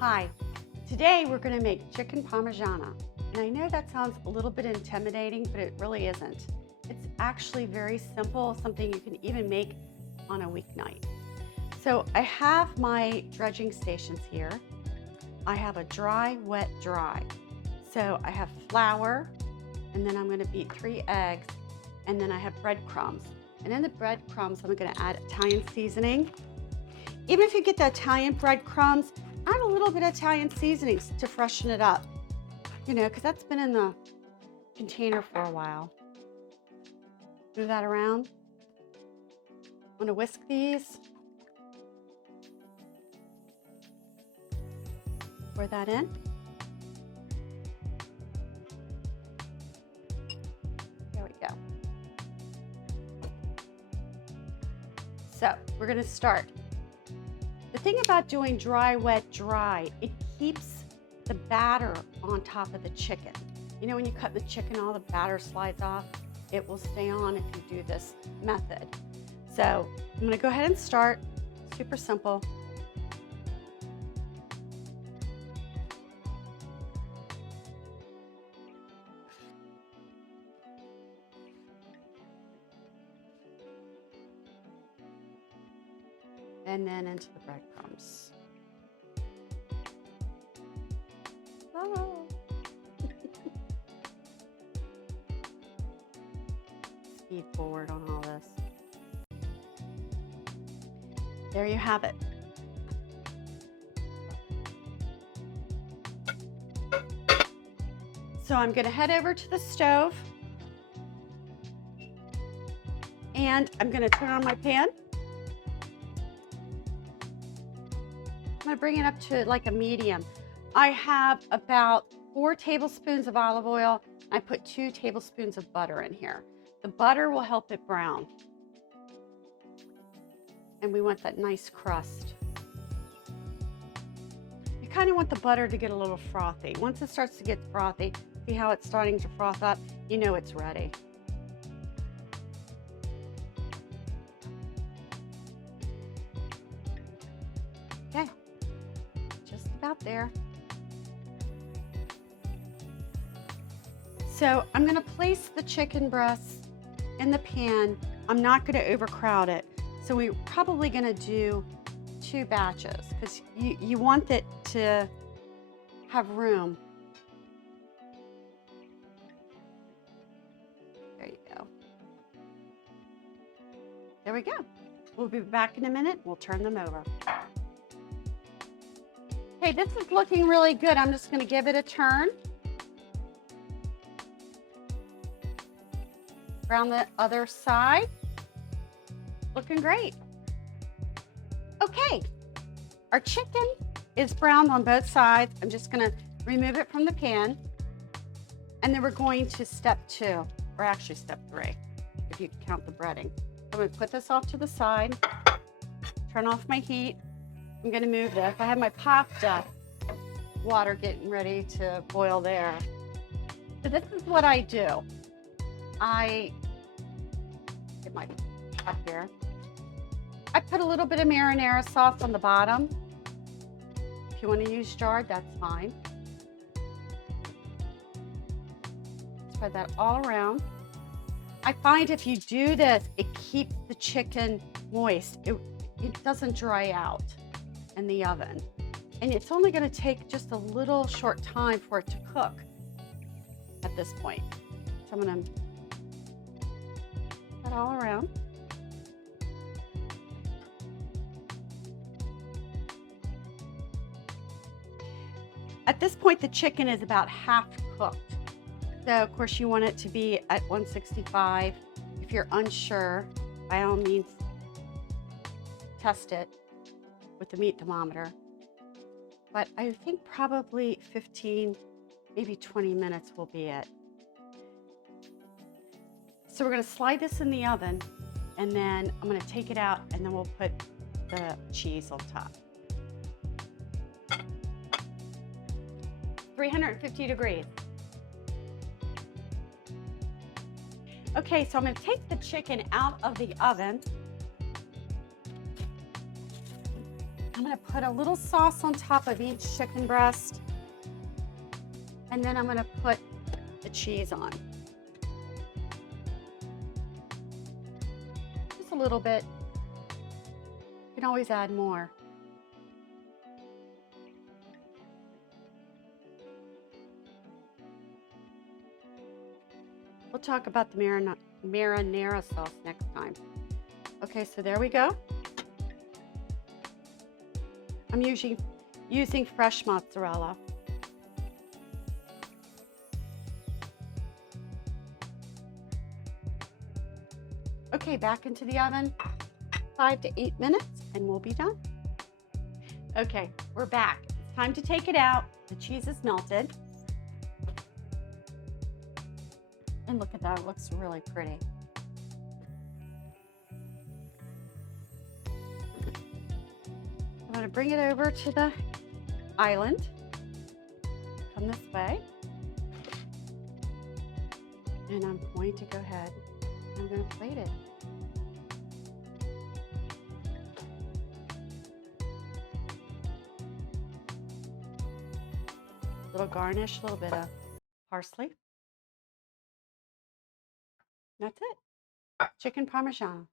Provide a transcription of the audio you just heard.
Hi, today we're going to make chicken parmigiana. And I know that sounds a little bit intimidating, but it really isn't. It's actually very simple, something you can even make on a weeknight. So I have my dredging stations here. I have a dry, wet, dry. So I have flour, and then I'm going to beat 3 eggs, and then I have breadcrumbs. And in the breadcrumbs, I'm going to add Italian seasoning. Even if you get the Italian breadcrumbs, add a little bit of Italian seasonings to freshen it up. You know, because that's been in the container for a while. Move that around. I'm going to whisk these. Pour that in. There we go. So we're going to start. The thing about doing dry, wet, dry, it keeps the batter on top of the chicken. You know, when you cut the chicken, all the batter slides off. It will stay on if you do this method. So I'm going to go ahead and start. Super simple. And then into the breadcrumbs. Oh. Speed forward on all this. There you have it. So I'm going to head over to the stove and I'm going to turn on my pan. I'm going to bring it up to like a medium. I have about 4 tablespoons of olive oil. I put 2 tablespoons of butter in here. The butter will help it brown. And we want that nice crust. You kind of want the butter to get a little frothy. Once it starts to get frothy, see how it's starting to froth up? You know it's ready. Okay, just about there. So I'm going to place the chicken breasts in the pan. I'm not going to overcrowd it. So we're probably going to do 2 batches because you want it to have room. There you go. There we go. We'll be back in a minute. We'll turn them over. Okay, this is looking really good. I'm just going to give it a turn. Around the other side. Looking great. Okay, our chicken is browned on both sides. I'm just gonna remove it from the pan. And then we're going to step 2, or actually step 3, if you count the breading. I'm gonna put this off to the side, turn off my heat. I'm gonna move this. I have my pasta water getting ready to boil there. So this is what I do. I get my pot here. I put a little bit of marinara sauce on the bottom. If you want to use jarred, that's fine. Spread that all around. I find if you do this, it keeps the chicken moist. It doesn't dry out in the oven. And it's only going to take just a little short time for it to cook at this point. So I'm going to put that all around. At this point, the chicken is about half cooked. So of course you want it to be at 165. If you're unsure, by all means, test it with the meat thermometer. But I think probably 15, maybe 20 minutes will be it. So we're gonna slide this in the oven and then I'm gonna take it out and then we'll put the cheese on top. 350 degrees. Okay, so I'm going to take the chicken out of the oven. I'm gonna put a little sauce on top of each chicken breast, and then I'm gonna put the cheese on. Just a little bit. You can always add more. We'll talk about the marinara sauce next time. Okay, so there we go. I'm using fresh mozzarella. Okay, back into the oven, 5 to 8 minutes, and we'll be done. Okay, we're back. It's time to take it out. The cheese is melted. And look at that, it looks really pretty. I'm gonna bring it over to the island. Come this way. And I'm going to go ahead, I'm gonna plate it. Little garnish, a little bit of parsley. That's it. Chicken Parmesan.